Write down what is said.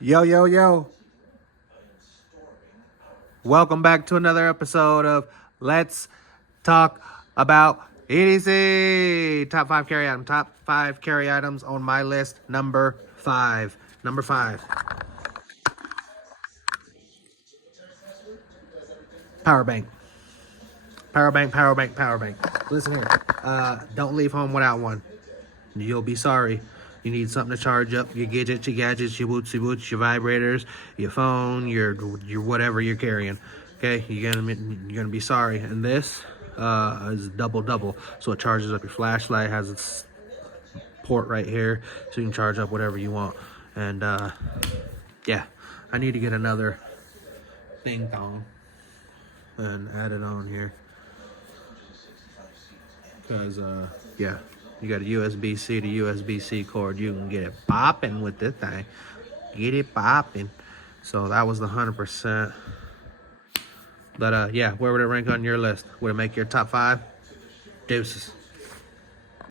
Yo, yo, yo. Welcome back to another episode of Let's Talk About EDC. Top 5 carry items. Top 5 carry items on my list. Number 5. Number 5. Power bank. Power bank, power bank, power bank. Listen here. Don't leave home without one. You'll be sorry. You need something to charge up your gadgets, your wootsy boots, your vibrators, your phone, your whatever you're carrying. Okay, you're gonna be sorry. And this is double, so it charges up your flashlight. Has its port right here, so you can charge up whatever you want. And yeah, I need to get another thing thong and add it on here. Because yeah, you got a USB-C to USB-C cord. You can get it popping with this thing. Get it popping. So that was the 100%. But yeah, where would it rank on your list? Would it make your top 5? Deuces.